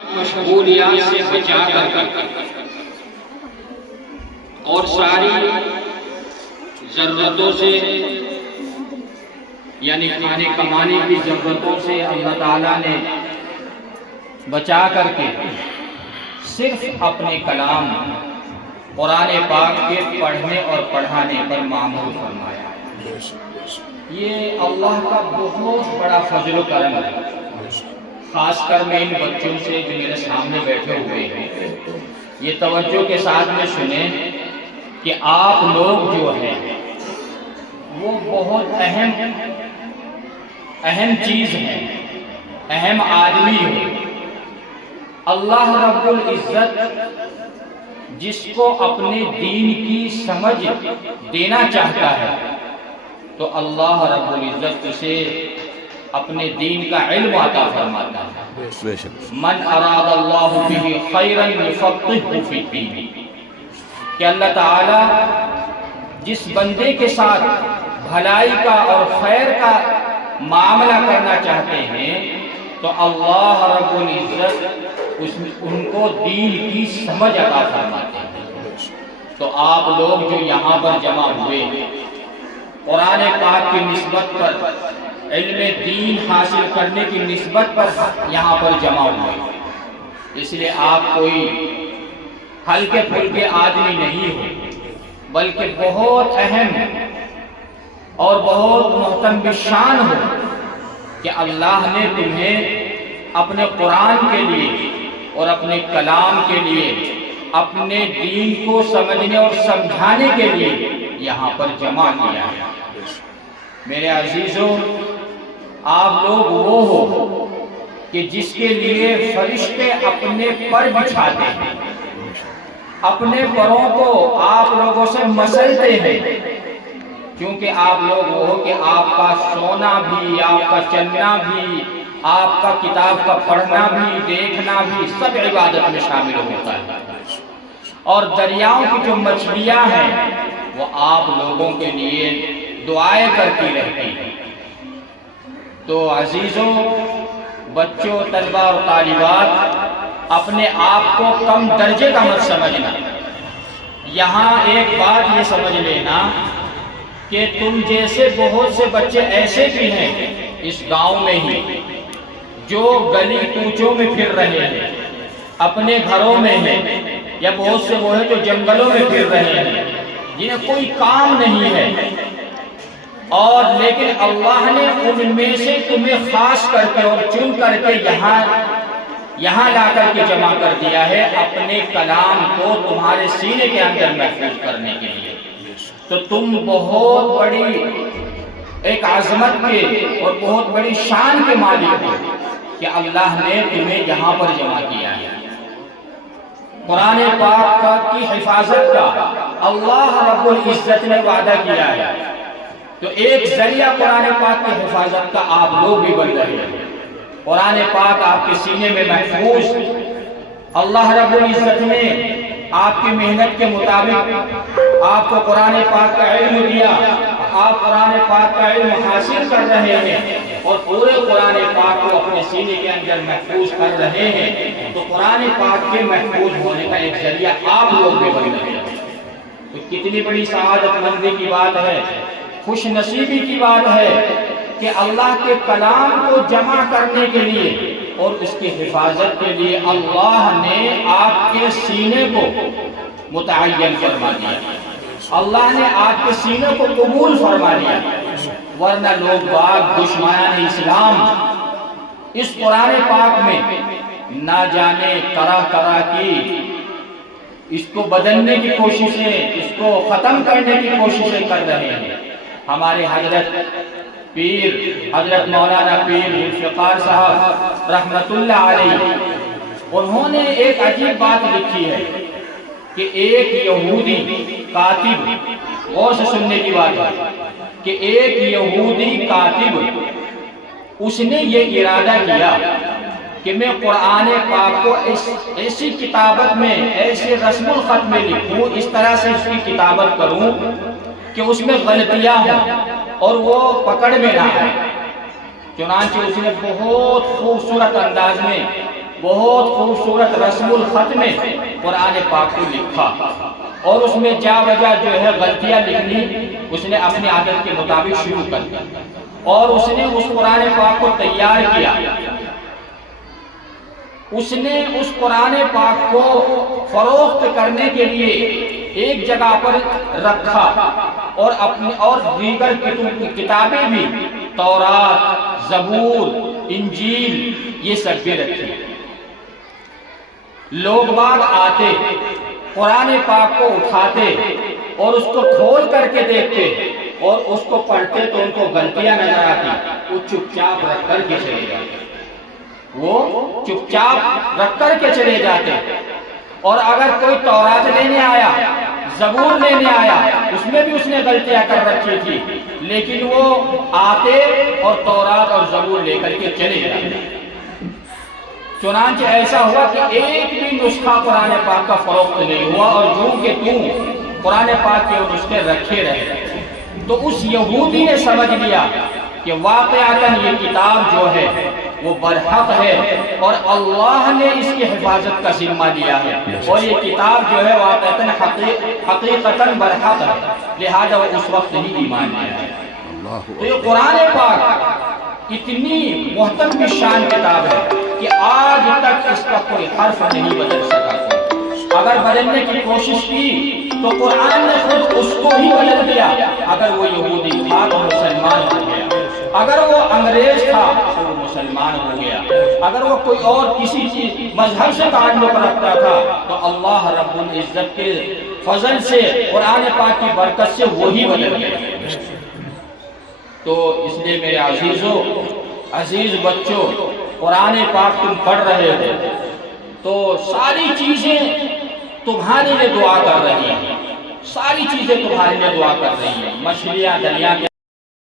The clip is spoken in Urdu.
مشغولیات سے بچا کر اور ساری ضرورتوں سے یعنی کھانے کمانے کی ضرورتوں سے اللہ تعالیٰ نے بچا کر کے صرف اپنے کلام قرآن پاک کے پڑھنے اور پڑھانے پر معمول فرمایا۔ یہ اللہ کا بہت بڑا فضل و کرم ہے۔ خاص کر میں ان بچوں سے جو میرے سامنے بیٹھے ہوئے ہیں یہ توجہ کے ساتھ میں سنیں کہ آپ لوگ جو ہیں وہ بہت اہم چیز ہے، اہم آدمی ہے۔ اللہ رب العزت جس کو اپنے دین کی سمجھ دینا چاہتا ہے تو اللہ رب العزت اسے اپنے دین کا علم عطا فرماتا ہے۔ من اراد اللہ بہ خیرا یفقہہ فی الدین، کہ اللہ تعالی جس بندے کے ساتھ بھلائی کا اور خیر کا معاملہ کرنا چاہتے ہیں تو اللہ رب العزت ان کو دین کی سمجھ عطا فرماتے ہیں۔ تو آپ لوگ جو یہاں پر جمع ہوئے قرآن پاک کی نسبت پر، علم دین حاصل کرنے کی نسبت پر یہاں پر جمع ہوئے، اس لیے آپ کوئی ہلکے پھلکے آدمی نہیں ہو بلکہ بہت اہم اور بہت محترم بشان ہو کہ اللہ نے تمہیں اپنے قرآن کے لیے اور اپنے کلام کے لیے اپنے دین کو سمجھنے اور سمجھانے کے لیے یہاں پر جمع کیا ہے۔ میرے عزیزوں، آپ لوگ وہ ہو کہ جس کے لیے فرشتے اپنے پر بچھاتے ہیں، اپنے پروں کو آپ لوگوں سے مسلتے ہیں، کیونکہ آپ لوگ وہ ہو کہ آپ کا سونا بھی، آپ کا چلنا بھی، آپ کا کتاب کا پڑھنا بھی، دیکھنا بھی سب عبادت میں شامل ہوتا ہے۔ اور دریاؤں کی جو مچھلیاں ہیں وہ آپ لوگوں کے لیے دعائیں کرتی رہتی ہیں۔ تو عزیزوں، بچوں، طلبہ اور طالبات، اپنے آپ کو کم درجے کا مت سمجھنا۔ یہاں ایک بات یہ سمجھ لینا کہ تم جیسے بہت سے بچے ایسے بھی ہیں اس گاؤں میں ہی جو گلی کوچوں میں پھر رہے ہیں، اپنے گھروں میں ہیں، یا بہت سے وہ ہیں جو جنگلوں میں پھر رہے ہیں جنہیں کوئی کام نہیں ہے، اور لیکن اللہ نے ان میں سے تمہیں خاص کر کے اور چن کر کے یہاں لا کر کے جمع کر دیا ہے اپنے کلام کو تمہارے سینے کے اندر محفوظ کرنے کے لیے۔ تو تم بہت بڑی ایک عظمت کے اور بہت بڑی شان کے مالک ہو کہ اللہ نے تمہیں یہاں پر جمع کیا ہے۔ قرآن پاک کی حفاظت کا اللہ رب العزت نے وعدہ کیا ہے، تو ایک ذریعہ قرآن پاک کی حفاظت کا آپ لوگ بھی بن رہے ہیں۔ قرآن پاک آپ کے سینے میں محفوظ، اللہ رب العزت نے آپ کی محنت کے مطابق آپ کو قرآن پاک کا علم دیا، آپ قرآن پاک کا علم حاصل کر رہے ہیں اور پورے قرآن پاک کو اپنے سینے کے اندر محفوظ کر رہے ہیں، تو قرآن پاک کے محفوظ ہونے کا ایک ذریعہ آپ لوگ بھی بن رہے ہیں۔ تو کتنی بڑی سعادت مندی کی بات ہے، خوش نصیبی کی بات ہے کہ اللہ کے کلام کو جمع کرنے کے لیے اور اس کی حفاظت کے لیے اللہ نے آپ کے سینے کو متعین فرما دیا، اللہ نے آپ کے سینے کو قبول فرما لیا، ورنہ لوگ باغ دشمنان اسلام اس قرآن پاک میں نہ جانے طرح طرح کی اس کو بدلنے کی کوششیں، اس کو ختم کرنے کی کوششیں کر رہے ہیں۔ ہمارے حضرت مولانا پیر ذوالفقار صاحب رحمت اللہ علیہ، انہوں نے ایک عجیب بات لکھی ہے کہ ایک یہودی کاتب، غور سے سننے کی بات ہے کہ ایک یہودی کاتب اس نے یہ ارادہ کیا کہ میں قرآن پاک کو ایسی کتابت میں، ایسے رسم الخط میں لکھوں، اس طرح سے اس کی کتابت کروں کہ اس میں غلطیاں ہوں اور وہ پکڑ میں نہ آئے۔ چنانچہ اس نے بہت خوبصورت انداز میں بہت خوبصورت رسم الخط میں قرآن پاک کو لکھا، اور اس میں جا بجا جو ہے غلطیاں لکھنی اس نے اپنی عادت کے مطابق شروع کر دی، اور اس نے اس قرآن پاک کو تیار کیا، اس نے اس قرآن پاک کو فروخت کرنے کے لیے ایک جگہ پر رکھا، اور اپنی اور دیگر کتابیں بھی، تورات، زبور، انجیل، یہ سب بھی رکھی۔ لوگ باغ آتے، قرآن پاک کو اٹھاتے اور اس کو کھول کر کے دیکھتے اور اس کو پڑھتے تو ان کو غلطیاں نظر آتی، وہ چپ چاپ رکھ کر کے چلے جاتے، وہ چپ چاپ رکھ کر کے چلے جاتے۔ اور اگر کوئی تورات لینے آیا، زبور لینے آیا، اس میں بھی اس نے غلطیاں کر رکھی تھی، لیکن وہ آتے اور تورات اور زبور لے کر کے چلے جاتے۔ چنانچہ ایسا ہوا کہ ایک بھی نسخہ قرآن پاک کا فروخت نہیں ہوا، اور جو کہ قرآن پاک کے نسخے رکھے رہے۔ تو اس یہودی نے سمجھ لیا کہ واقعتاً یہ کتاب جو ہے وہ برحق ہے، اور اللہ نے اس کی حفاظت کا ذمہ لیا ہے، اور یہ کتاب جو ہے واقعتاً حقیقتاً برحق ہے، لہذا وہ اس وقت ہی ایمان لیا ہے۔ تو یہ قرآن پاک اتنی محترم شان کتاب ہے کہ آج تک اس کا کوئی حرف نہیں بدل سکا۔ اگر بدلنے کی کوشش کی تو قرآن نے خود اس کو ہی بدل دیا۔ اگر وہ یہودی تھا تو مسلمان ہو گیا، اگر وہ انگریز تھا تو وہ مسلمان ہو گیا، اگر وہ کوئی اور کسی چیز مذہب سے تعلق رکھتا تھا تو اللہ رب العزت کے فضل سے، قرآن پاک کی برکت سے وہی بدل گیا۔ تو اس لیے میرے عزیزوں، عزیز بچوں، قرآن پاک تم پڑھ رہے ہو تو ساری چیزیں تمہارے لیے دعا کر رہی ہیں، ساری چیزیں تمہارے لیے دعا کر رہی ہیں۔ مچھلیاں دریا کے